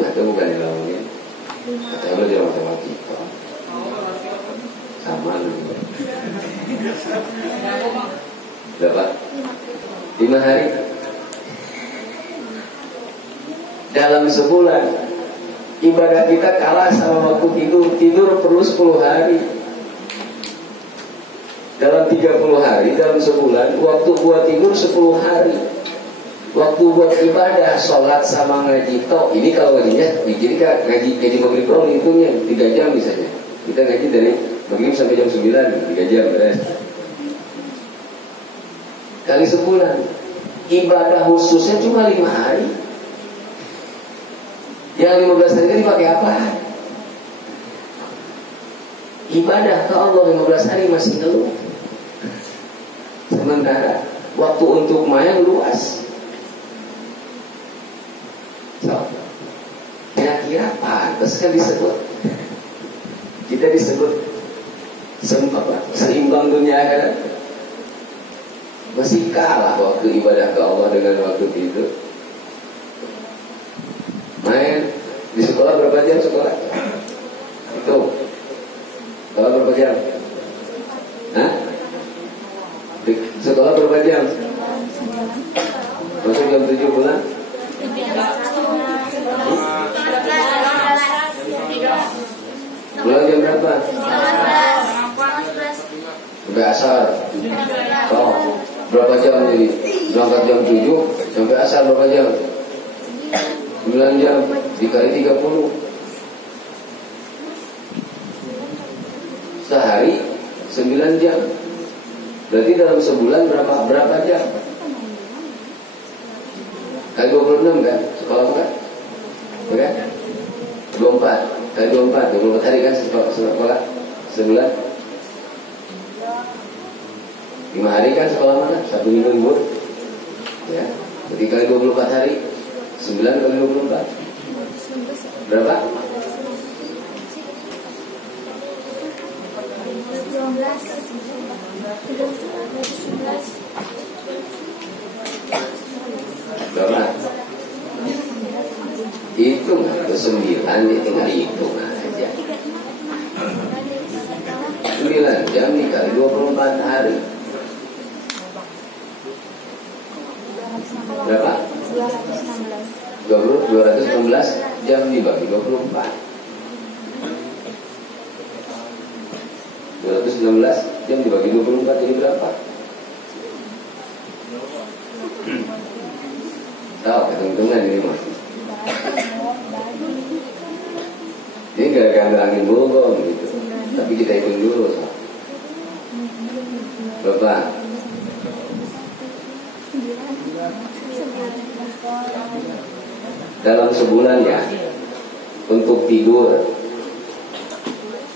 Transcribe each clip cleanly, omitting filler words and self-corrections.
Itu bukan ngomongin. Katanya lo jangan matematika. Sama lu. Berapa? 5 hari. Dalam sebulan ibadah kita kalah sama waktu tidur. Tidur perlu 10 hari. Dalam 30 hari, dalam sebulan, waktu buat tidur 10 hari. Waktu buat ibadah, sholat sama ngaji tok. Ini kalau ngajinya, jadi kan ngaji maghrib doang hitungnya 3 jam misalnya. Kita ngaji dari maghrib sampai jam 9, 3 jam beres. Kali sebulan, ibadah khususnya cuma 5 hari. Yang 15 hari ini pakai apa? Ibadah ke Allah 15 hari masih ngeluh. Sementara waktu untuk main luas. So, kira-kira pantas kan disebut. Kita disebut seimbang dunia akhirat. Masih kalah waktu ibadah ke Allah dengan waktu tidur. Main di sekolah berapa jam sekolah? Itu sekolah berapa jam? Hah? Di sekolah berapa jam? Masuk jam 7 pulang? Pulang jam berapa? Sampai asar. Oh, berapa jam jadi? Berangkat jam 7 sampai asar berapa jam? 9 jam dikali 30. Sehari 9 jam. Berarti dalam sebulan berapa jam? Kali 26 kan? Sekolah bukan? Ya kan? 24 kali 24 hari kan sekolah sebulan. 5 hari kan sekolah mana? 1 minggu libur. Ya. Jadi kali 24 hari 9 kali 24 berapa? 12. Berapa? Hitung atau 9 tinggal hitung aja. 9 jam dikali 24 hari berapa? 216 jam dibagi 24. 216 jam dibagi 24 jadi berapa? Tahu hitung-hitungan ini mas. Ini gara-gara ngilangin bogong gitu. Tapi kita hitung dulu so. Berapa? Dalam sebulan ya, untuk tidur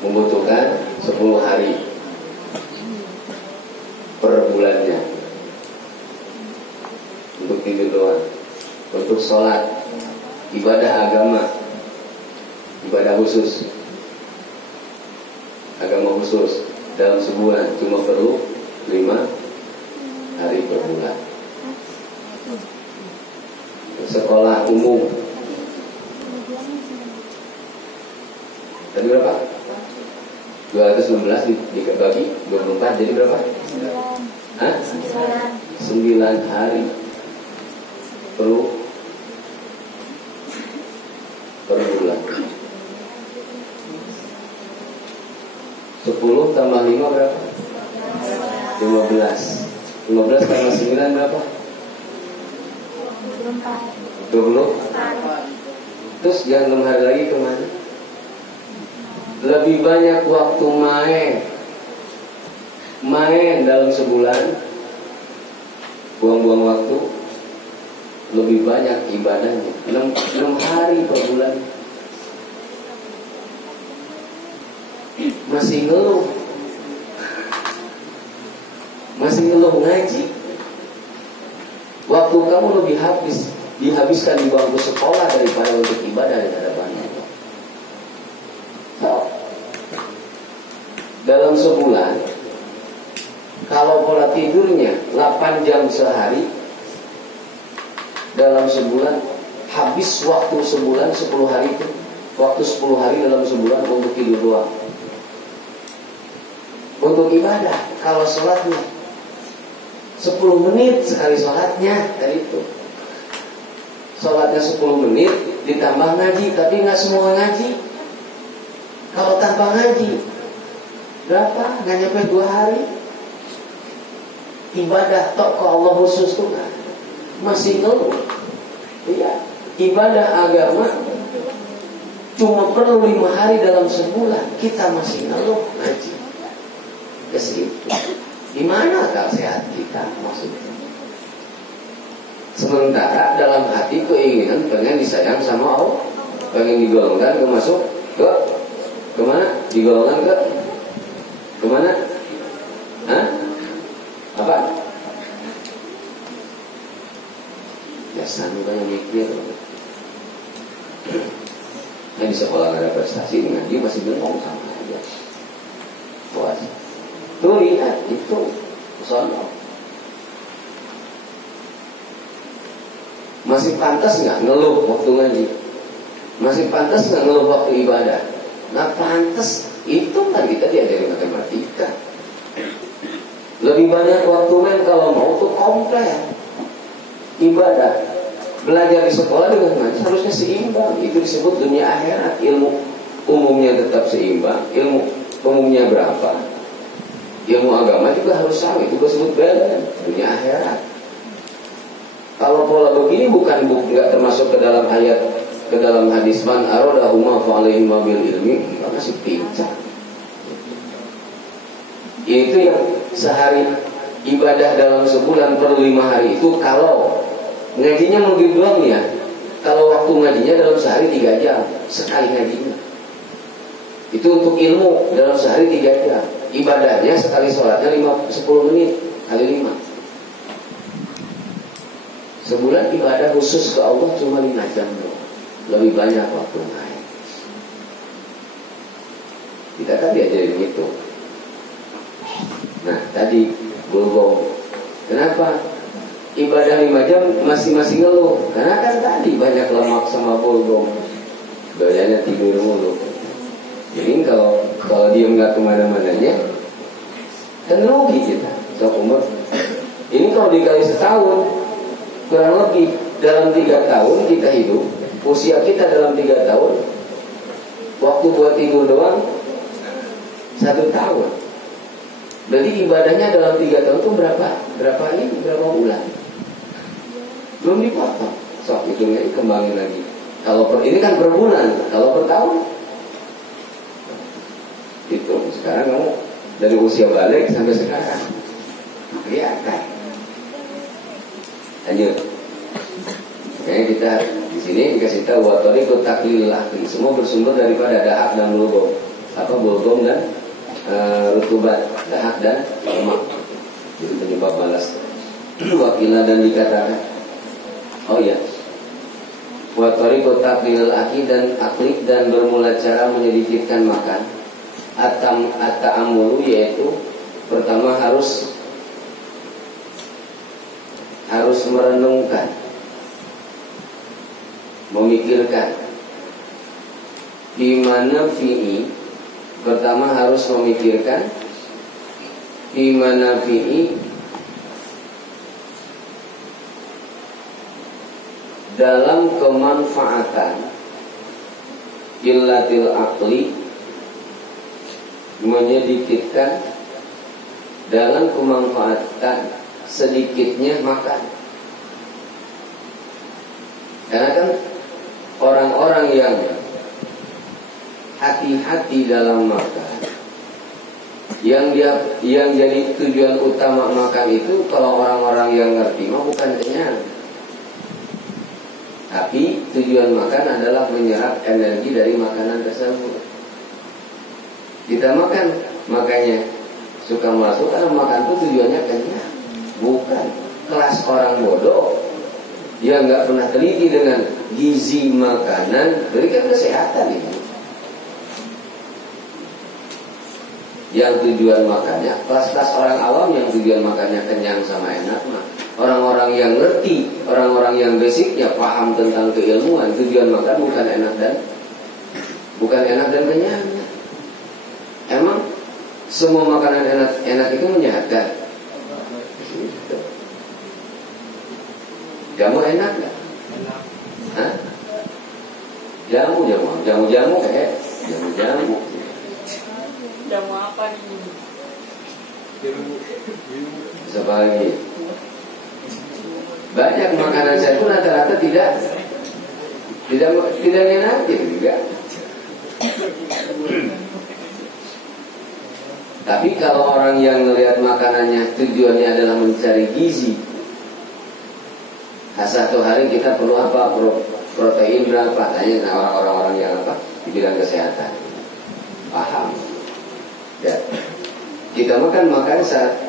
membutuhkan 10 hari per bulannya. Untuk tidur doang. Untuk sholat, ibadah agama, ibadah khusus, agama khusus dalam sebulan cuma perlu 5 hari per bulan. Sekolah umum tadi berapa? 216 dibagi 24 jadi berapa? 9 hari perlu per bulan. 10 tambah 5 berapa? 15 tambah 9 berapa? 20. Terus yang 6 hari lagi kemana? Lebih banyak waktu main dalam sebulan, buang-buang waktu. Lebih banyak ibadahnya 6 hari per bulan. Masih ngeluh ngaji. Waktu kamu lebih dihabiskan di bangku sekolah daripada untuk ibadah di hadapan Allah. Dalam sebulan, kalau pola tidurnya 8 jam sehari, dalam sebulan habis waktu sebulan 10 hari itu, waktu 10 hari dalam sebulan untuk tidur doang. Untuk ibadah, kalau sholatnya 10 menit sekali sholatnya, tadi itu sholatnya 10 menit ditambah ngaji, tapi nggak semua ngaji. Kalau tanpa ngaji berapa? Nggak nyampe 2 hari. Ibadah tok ke Allah khusus tuh kan masih ngeluh. Iya, ibadah agama cuma perlu 5 hari dalam sebulan, kita masih ngeluh ngaji. Kesitu. Gimana akal sehat kita maksudnya? Sementara dalam hati keinginan pengen disayang sama Allah, pengen digolongkan ke kemana? Digolongkan ke kemana? Hah? Apa? Biasa banyak mikir. Yang di sekolah nggak ada prestasi, dengan dia masih bengong sama aja. Puas. Tuh lihat itu sono. Masih pantas nggak ngeluh waktu ngaji? Masih pantas nggak ngeluh waktu ibadah? Nggak pantas. Itu kan kita diajarin matematika. Lebih banyak waktu main, kalau mau tuh komplit ibadah. Belajar di sekolah dengan ngaji harusnya seimbang. Itu disebut dunia akhirat. Ilmu umumnya tetap seimbang. Ilmu umumnya berapa? Ilmu agama juga harus sama. Itu disebut balance dunia akhirat. Kalau pola begini bukan nggak termasuk ke dalam ayat, ke dalam hadis man aradahuma fa alaihi bil ilmi, kita masih pincang. Itu yang sehari ibadah dalam sebulan perlu 5 hari. Itu kalau ngajinya maghrib doang ya. Kalau waktu ngajinya dalam sehari 3 jam sekali ngajinya. Itu untuk ilmu dalam sehari 3 jam. Ibadahnya sekali sholatnya 10 menit kali 5. Sebulan ibadah khusus ke Allah cuma 5 jam doang. Lebih banyak waktu lain. Kita kan diajarin itu. Nah tadi bulgong. Kenapa? Ibadah 5 jam masing-masing ngeluh. Karena kan tadi banyak lemak sama bulgong. Doyanya tidur mulu. Jadi kalau dia nggak kemana-mananya, kan rugi kita. So, umur ini kalau dikali setahun, kurang lebih dalam 3 tahun kita hidup, usia kita dalam 3 tahun, waktu buat tidur doang 1 tahun. Berarti ibadahnya dalam 3 tahun itu berapa bulan? Belum dipotong. So, hitungnya kembangin lagi. Kalau ini kan per bulan, kalau per tahun itu sekarang kamu dari usia balik sampai sekarang kelihatan. Lanjut. Oke, kita di sini dikasih tahu watori taklil akli. Semua bersumber daripada dahak dan bulgom. Apa bulgom dan rutubat, dahak dan lemak. Jadi penyebab malas. Wakilah dan dikatakan. Oh ya. Watori taklil akli dan akli dan bermula cara menyedikitkan makan. At-ta'amulu yaitu pertama harus merenungkan, memikirkan. Di mana fi'i pertama harus memikirkan, di mana fi'i dalam kemanfaatan illatil aqli, menyedikitkan dalam kemanfaatan sedikitnya makan. Karena kan orang-orang yang hati-hati dalam makan, yang jadi tujuan utama makan itu, kalau orang-orang yang ngerti mah bukan kenyang, tapi tujuan makan adalah menyerap energi dari makanan tersebut. Kita makan, makanya suka masuk karena makan itu tujuannya kenyang, bukan kelas orang bodoh yang nggak pernah teliti dengan gizi makanan, berikan kesehatan ini. Yang tujuan makannya kelas-kelas orang awam yang tujuan makannya kenyang sama enak mah orang-orang yang ngerti, orang-orang yang basicnya paham tentang keilmuan. Tujuan makan bukan enak dan kenyang. Emang semua makanan enak itu menyehatkan? Jamu enak nggak? Hah? Jamu kayak jamu. Jamu apa nih? Sebagai banyak makanan saya pun rata-rata tidak ngenakin enggak. Tapi kalau orang yang melihat makanannya tujuannya adalah mencari gizi, satu hari kita perlu apa? Protein berapa? Tanya orang-orang yang apa di bidang kesehatan paham. Ya. Kita makan saat